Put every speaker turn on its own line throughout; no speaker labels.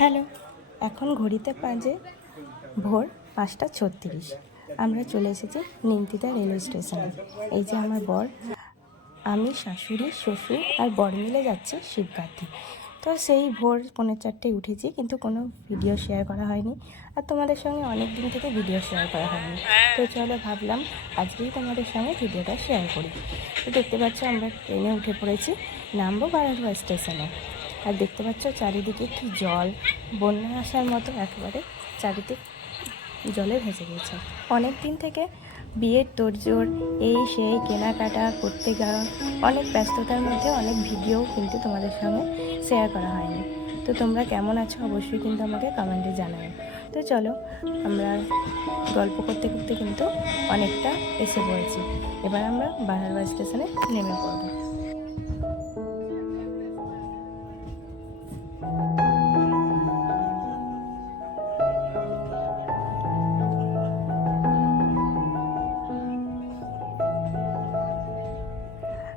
Hello, এখন ঘড়িতে বাজে ভোর পাঁচটা ছত্রিশ। আমরা চলে এসেছি নিমতিতা রেলওয়ে স্টেশনে। এই যে আমার বর, আমি শাশুড়ি, শ্বশুর আর বর মিলে যাচ্ছে শিবগাতি। তো সেই ভোর পৌনে চারটেয় উঠেছি, কিন্তু কোনো ভিডিও শেয়ার করা হয়নি আর তোমাদের সঙ্গে অনেক দিন থেকে ভিডিও শেয়ার করা হয়নি। তো চলো ভাবলাম আজকেই তোমাদের সঙ্গে ভিডিওটা শেয়ার করি। তো দেখতে পাচ্ছ আমরা ট্রেনে উঠে পড়েছি নামবো বারাসবা স্টেশনে। আর দেখতে পাচ্ছ চারিদিকে কি জল। বন্যা আসার মতো একেবারে চারিদিক জলে ভেসে গেছে। অনেক দিন থেকে বিয়ের তোড়জোড়, এই সেই কেনাকাটা করতে যাওয়া অনেক ব্যস্ততার মধ্যে অনেক ভিডিও কিন্তু তোমাদের সঙ্গে শেয়ার করা হয়নি। তো তোমরা কেমন আছো অবশ্যই কিন্তু আমাকে কমেন্টে জানাবে। তো চলো, আমরা গল্প করতে করতে কিন্তু অনেকটা এসে পড়েছি। এবার আমরা বাহারবা স্টেশনে নেমে পড়ব।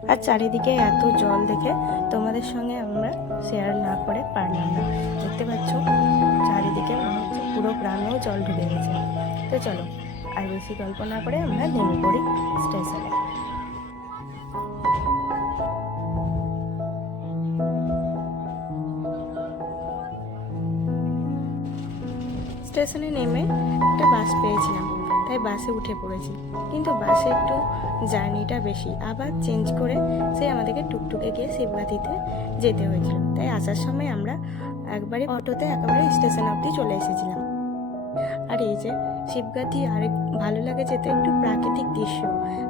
আর চারিদিকে এত জল দেখে তোমাদের সঙ্গে আমরা শেয়ার না করে পারলাম না। দেখতে পাচ্ছ? চারিদিকে পুরো গ্রামেও জল ঢুকে গেছে। তো চলো, আর বেশি গল্প না করে আমরা নেমে পড়ি স্টেশনে স্টেশনে নেমে একটা বাস পেয়েছিলাম। তাই বাসে উঠে পড়েছি। কিন্তু বাসে একটু জার্নিটা বেশি। আবার চেঞ্জ করে সে আমাদেরকে টুকটুকে গিয়ে শিবগাতিতে যেতে হয়েছিল। তাই আসার সময় আমরা একবারে অটোতে একেবারে স্টেশন অবধি চলে এসেছিলাম। আর এই যে শিবগাতি আরেক ভালো লাগে যেতে একটু প্রাকৃতিক দৃশ্য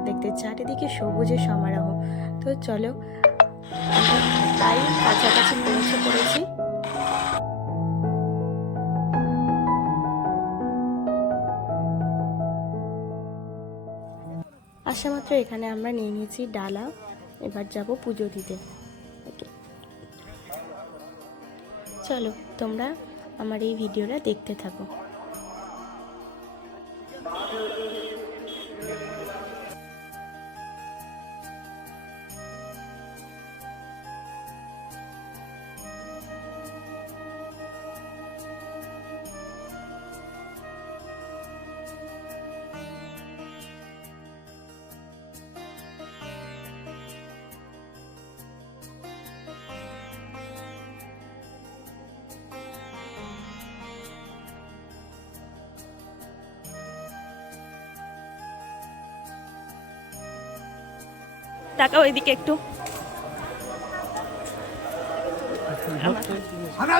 দেখতে, চারিদিকে সবুজের সমারোহ। তো চলো তাই কাছাকাছি পৌঁছে পড়েছি। আসা মাত্র এখানে আমরা নিয়ে নিয়েছি ডালা। এবার যাব পুজো দিতে। চলো, তোমরা আমার এই ভিডিওটা দেখতে থাকো। টাকা এদিকে একটু।
আমরা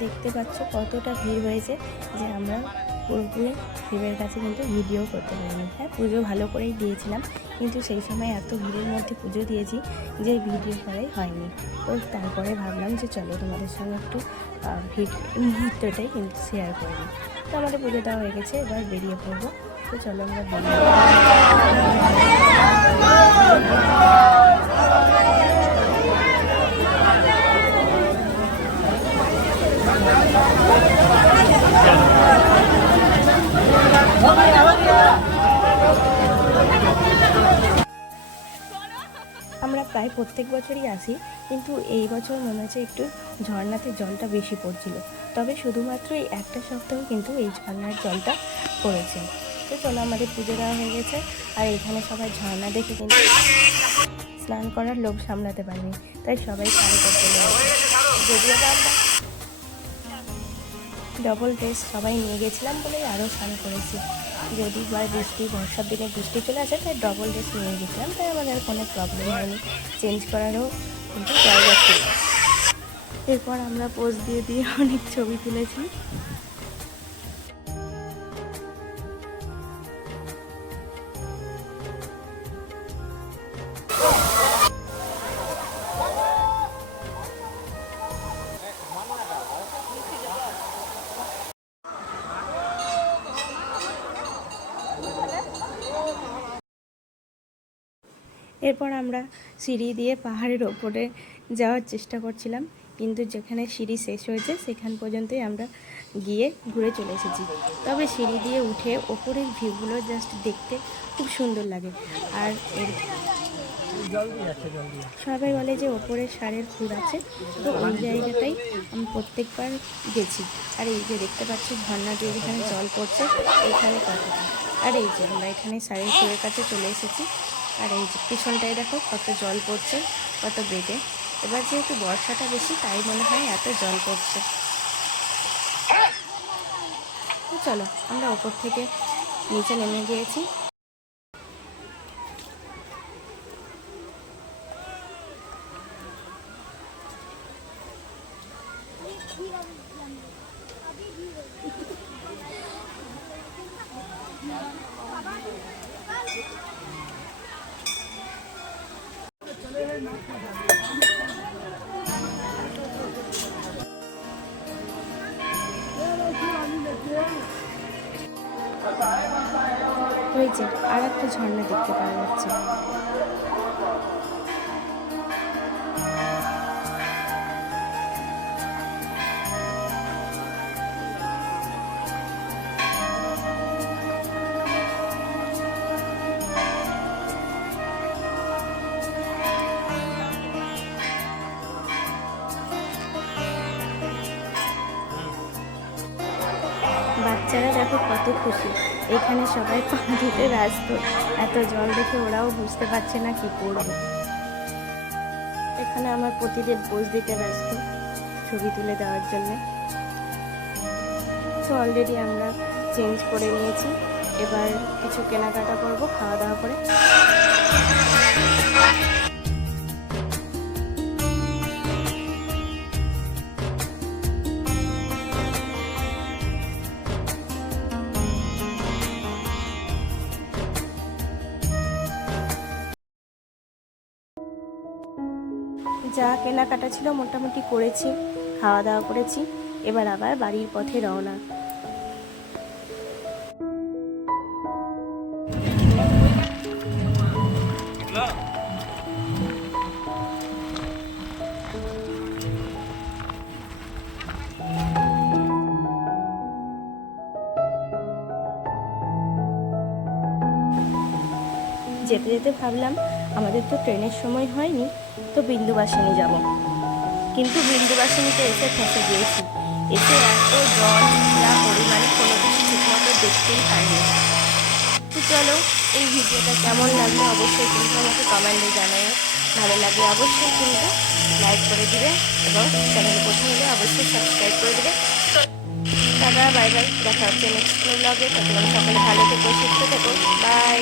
দেখতে পাচ্ছ কতটা ভিড় হয়েছে যে আমরা পুরোপুরি শিবের কাছে কিন্তু ভিডিও করতে পারিনি। হ্যাঁ পুজো ভালো করেই দিয়েছিলাম, কিন্তু সেই সময় এত ভিড়ের মধ্যে পুজো দিয়েছি যে ভিডিও করাই হয়নি। তো তারপরে ভাবলাম যে চলো তোমাদের সঙ্গে একটু ভিড় মুহূর্তটাই কিন্তু শেয়ার করব তো আমাদের পুজো দেওয়া হয়ে গেছে, এবার বেরিয়ে পড়ব। তো চলো আমরা আমরা প্রায় প্রত্যেক বছরই আসি, কিন্তু এই বছর মনে হচ্ছে একটু ঝর্ণাতে জলটা বেশি পড়ছিল। তবে শুধুমাত্র এই একটা সপ্তাহ কিন্তু এই ঝর্ণার জলটা পড়েছে। তো চলো আমাদের পুজো দেওয়া হয়ে গেছে। আর এখানে সবাই ঝর্ণা দেখে কিন্তু স্নান করার লোভ সামলাতে পারিনি। তাই সবাই স্নান করতে যদিও আমরা ডবল ড্রেস সবাই নিয়ে গেছিলাম বলেই আরও স্নান করেছি যদি বা বৃষ্টি, বর্ষার দিনে বৃষ্টি চলে আসে, তাই ডবল ড্রেস নিয়ে গেছিলাম। তাই আমাদের কোনো প্রবলেম হয়নি। চেঞ্জ করারও কিন্তু জায়গা ছিল। এরপর আমরা পোজ দিয়ে দিয়ে অনেক ছবি তুলেছি। এরপর আমরা সিঁড়ি দিয়ে পাহাড়ের ওপরে যাওয়ার চেষ্টা করছিলাম, কিন্তু যেখানে সিঁড়ি শেষ হয়েছে সেখান পর্যন্তই আমরা গিয়ে ঘুরে চলে এসেছি। তবে সিঁড়ি দিয়ে উঠে ওপরের ভিউগুলো জাস্ট দেখতে খুব সুন্দর লাগে। আর এর সবাই বলে যে ওপরে সারের খুর আছে, তো ওই জায়গাটাই আমি প্রত্যেকবার গেছি। আর এই যে দেখতে পাচ্ছি ঝর্ণা দিয়ে যেখানে জল পড়ছে, এখানে কথা আর এই যে আমরা এখানে সারের খুরের কাছে চলে এসেছি। আর এই পিছনটায় দেখো কত জল পড়ছে, কত বেগে। এবার যেহেতু বর্ষাটা বেশি, তাই মনে হয় এত জল পড়ছে। চলো, আমরা ওপর থেকে নিচে নেমে গিয়েছি। ওই যে আর একটা ঝর্ণা দেখতে পাওয়া যাচ্ছে। দেখো কত খুশি। এখানে সবাই পা দিতে ব্যস্ত। এত জল দেখে ওরাও বুঝতে পারছে না কি করবে। এখানে আমার প্রতিদিন পোজ দিতে ব্যস্ত ছবি তুলে দেওয়ার জন্য। তো অলরেডি আমরা চেঞ্জ করে নিয়েছি। এবার কিছু কেনাকাটা করব, খাওয়া দাওয়া করে। যা কেনাকাটা ছিল মোটামুটি করেছি, খাওয়া দাওয়া করেছি, এবার আবার বাড়ির পথে রওনা। যেতে যেতে ভাবলাম আমাদের তো ট্রেনের সময় হয়নি, তো বিন্দুবাসিনী যাব। কিন্তু বিন্দুবাসিনীতে এসে ফেসে গিয়েছি। এতে এত জল যা পরিমাণে কোনো কিছু ঠিকমতো দেখতেই পাইনি তো চলো, এই ভিডিওটা কেমন লাগল অবশ্যই কিন্তু আমাকে কমেন্টে জানাই ভালো লাগলে অবশ্যই কিন্তু লাইক করে দিবে এবং চ্যানেলে প্রথম হলে অবশ্যই সাবস্ক্রাইব করে দেবে। টাটা বাই বাই দেখা হচ্ছে নেক্সট ব্লগে ততক্ষণ সকলে ভালো থেকো, সুস্থ থেকো বাই